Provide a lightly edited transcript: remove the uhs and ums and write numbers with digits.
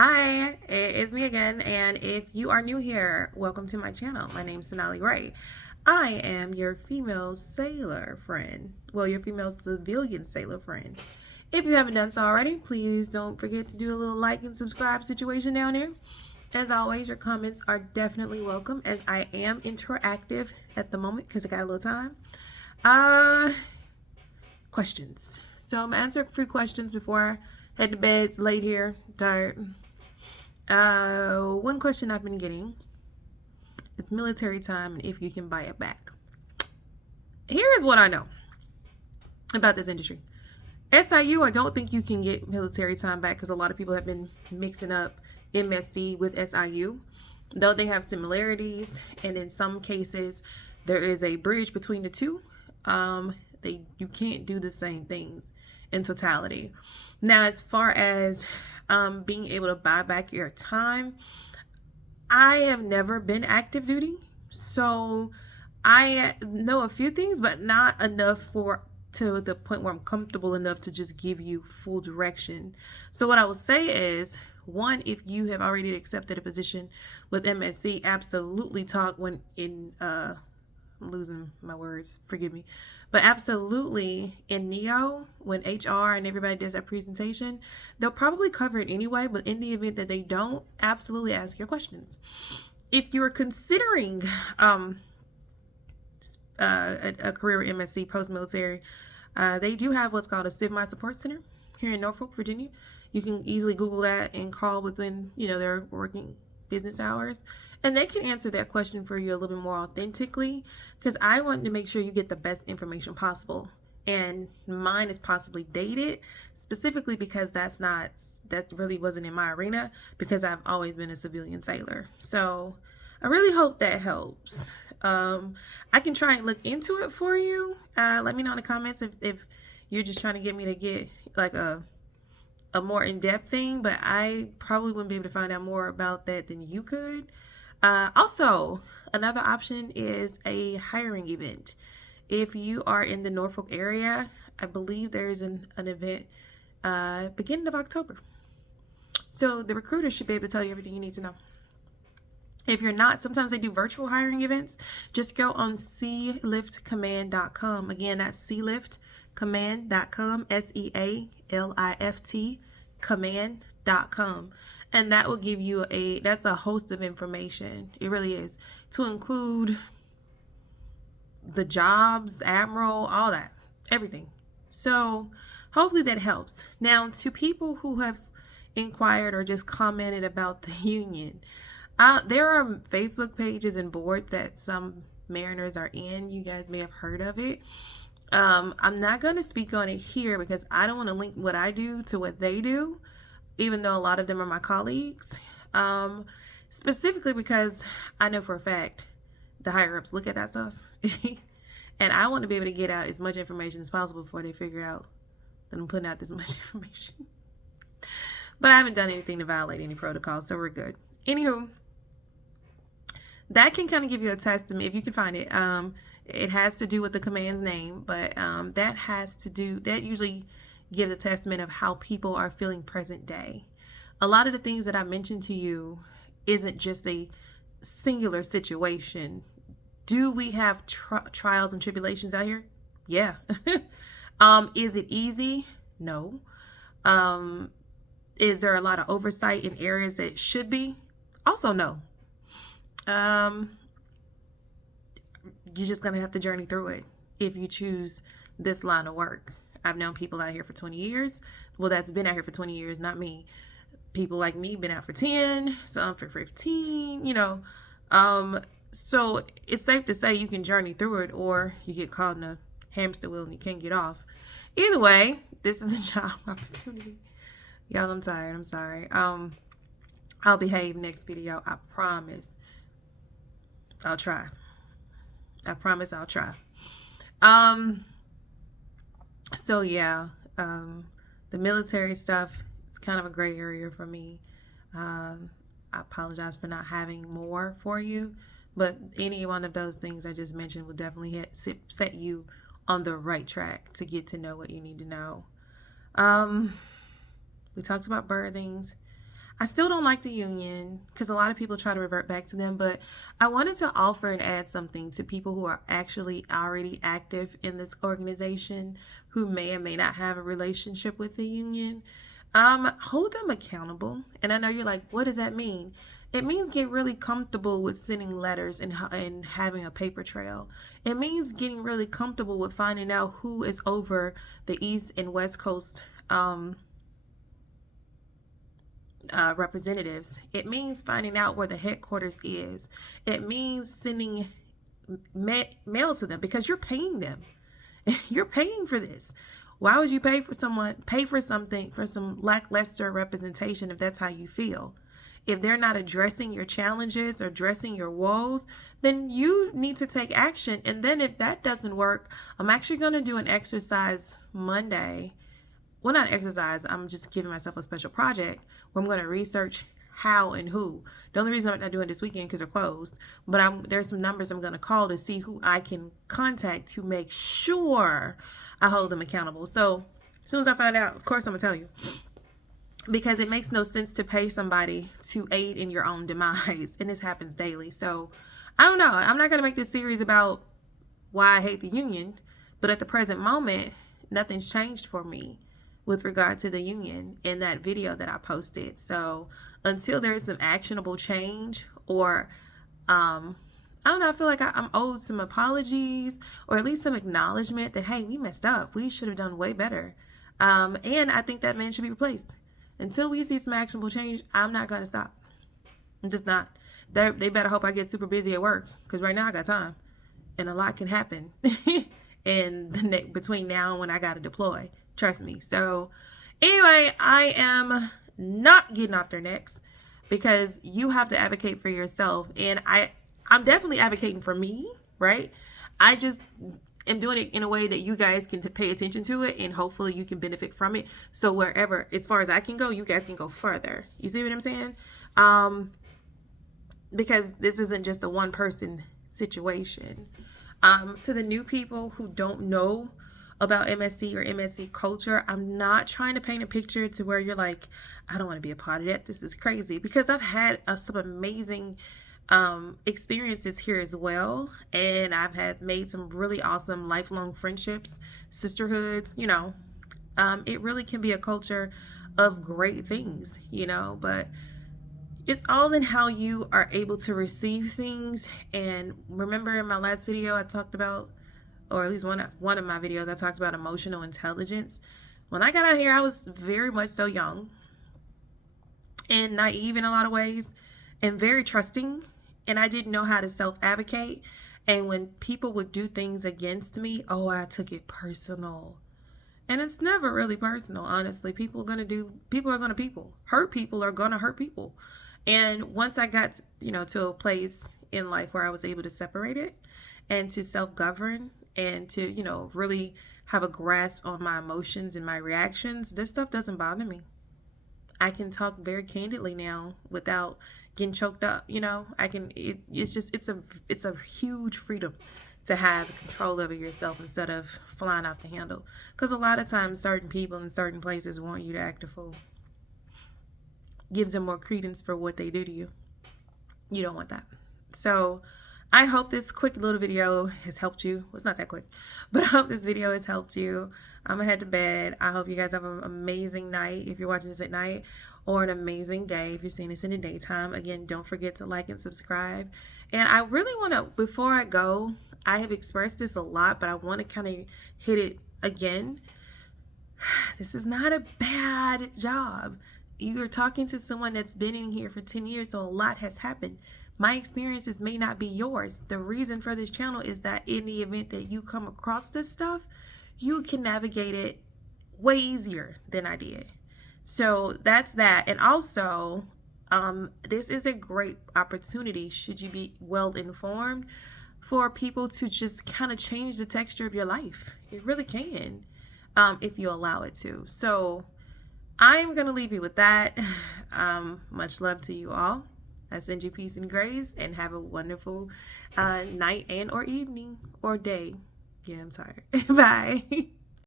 Hi, it's me again, and if you are new here, welcome to my channel. My name's Sinaly Ray. I am your female sailor friend. Well, your female civilian sailor friend. If you haven't done so already, please don't forget to do a little like and subscribe situation down there. As always, your comments are definitely welcome as I am interactive at the moment because I got a little time. Questions. So I'm answering a few questions before I head to bed. It's late here, tired. One question I've been getting is military time and if you can buy it back. Here is what I know about this industry. SIU, I don't think you can get military time back because a lot of people have been mixing up MSC with SIU, though they have similarities, and in some cases there is a bridge between the two. You can't do the same things in totality. Now, as far as being able to buy back your time, I have never been active duty, so I know a few things, but not enough to the point where I'm comfortable enough to just give you full direction. So what I will say is, one, if you have already accepted a position with MSC, absolutely talk when in I'm losing my words, forgive me. But absolutely in NEO, when HR and everybody does that presentation, they'll probably cover it anyway, but in the event that they don't, absolutely ask your questions. If you're considering a career at MSC post-military, they do have what's called a Civ My Support Center here in Norfolk, Virginia. You can easily Google that and call within, their working business hours, and they can answer that question for you a little bit more authentically, because I want to make sure you get the best information possible, and mine is possibly dated specifically because that really wasn't in my arena, because I've always been a civilian sailor. So I really hope that helps. I can try and look into it for you. Let me know in the comments if you're just trying to get me to get like a more in-depth thing, but I probably wouldn't be able to find out more about that than you could. Also, another option is a hiring event. If you are in the Norfolk area, I believe there is an event beginning of October. So the recruiter should be able to tell you everything you need to know. If you're not, sometimes they do virtual hiring events. Just go on sealiftcommand.com. Again, that's sealiftcommand.com, SEALIFT command.com, and that will give you that's a host of information. It really is, to include the jobs, admiral, all that, everything. So hopefully that helps. Now, to people who have inquired or just commented about the union, there are Facebook pages and boards that some mariners are in. You guys may have heard of it. I'm not going to speak on it here because I don't want to link what I do to what they do, even though a lot of them are my colleagues. Specifically because I know for a fact the higher-ups look at that stuff. And I want to be able to get out as much information as possible before they figure out that I'm putting out this much information. But I haven't done anything to violate any protocols, so we're good. Anywho, that can kind of give you a testament, if you can find it. It has to do with the command's name, but that usually gives a testament of how people are feeling present day. A lot of the things that I mentioned to you isn't just a singular situation. Do we have trials and tribulations out here? Yeah. Is it easy? No. Is there a lot of oversight in areas that should be? Also, no. You're just going to have to journey through it if you choose this line of work. I've known people out here for 20 years. Well, that's been out here for 20 years, not me. People like me been out for 10, some for 15, so it's safe to say you can journey through it, or you get caught in a hamster wheel and you can't get off. Either way, this is a job opportunity. Y'all, I'm tired. I'm sorry. I'll behave next video. I promise. I'll try. I promise I'll try. So yeah, the military stuff, it's kind of a gray area for me. I apologize for not having more for you, but any one of those things I just mentioned will definitely set you on the right track to get to know what you need to know. We talked about birthings. I still don't like the union because a lot of people try to revert back to them, but I wanted to offer and add something to people who are actually already active in this organization who may or may not have a relationship with the union. Hold them accountable. And I know you're like, what does that mean? It means get really comfortable with sending letters and having a paper trail. It means getting really comfortable with finding out who is over the East and West Coast representatives. It means finding out where the headquarters is. It means sending mail to them because you're paying them. You're paying for this. Why would you pay for something for some lackluster representation if that's how you feel? If they're not addressing your challenges or addressing your woes, then you need to take action. And then if that doesn't work, I'm actually going to do an exercise Monday. Well, not exercise. I'm just giving myself a special project where I'm going to research how and who. The only reason I'm not doing it this weekend because they're closed, but there's some numbers I'm going to call to see who I can contact to make sure I hold them accountable. So as soon as I find out, of course, I'm going to tell you. Because it makes no sense to pay somebody to aid in your own demise. And this happens daily. So I don't know. I'm not going to make this series about why I hate the union. But at the present moment, nothing's changed for me with regard to the union in that video that I posted. So until there's some actionable change or, I don't know, I feel like I'm owed some apologies or at least some acknowledgement that, hey, we messed up. We should have done way better. And I think that man should be replaced. Until we see some actionable change, I'm not going to stop. I'm just not. They better hope I get super busy at work because right now I got time. And a lot can happen between now and when I got to deploy. Trust me. So anyway, I am not getting off their necks because you have to advocate for yourself. And I'm definitely advocating for me, right? I just am doing it in a way that you guys can pay attention to it and hopefully you can benefit from it. So wherever, as far as I can go, you guys can go further. You see what I'm saying? Because this isn't just a one person situation. To the new people who don't know about MSC or MSC culture, I'm not trying to paint a picture to where you're like, I don't want to be a part of that. This is crazy, because I've had some amazing experiences here as well, and I've made some really awesome lifelong friendships, sisterhoods. It really can be a culture of great things, but it's all in how you are able to receive things. And remember in my last video I talked about, or at least one of my videos, I talked about emotional intelligence. When I got out here, I was very much so young and naive in a lot of ways and very trusting. And I didn't know how to self-advocate. And when people would do things against me, I took it personal. And it's never really personal, honestly. People are going to hurt people are going to hurt people. And once I got, to a place in life where I was able to separate it and to self-govern and to, really have a grasp on my emotions and my reactions, this stuff doesn't bother me. I can talk very candidly now without getting choked up. It's a huge freedom to have control over yourself instead of flying off the handle. Because a lot of times certain people in certain places want you to act a fool. Gives them more credence for what they do to you. You don't want that. So I hope this quick little video has helped you. Well, it's not that quick, but I hope this video has helped you. I'm gonna head to bed. I hope you guys have an amazing night if you're watching this at night, or an amazing day if you're seeing this in the daytime. Again, don't forget to like and subscribe. And I really want to, before I go, I have expressed this a lot, but I want to kind of hit it again. This is not a bad job. You're talking to someone that's been in here for 10 years, so a lot has happened. My experiences may not be yours. The reason for this channel is that in the event that you come across this stuff, you can navigate it way easier than I did. So that's that. And also, this is a great opportunity, should you be well informed, for people to just kind of change the texture of your life. It really can, if you allow it to. So I'm going to leave you with that. Much love to you all. I send you peace and grace, and have a wonderful night and or evening or day. Yeah, I'm tired. Bye.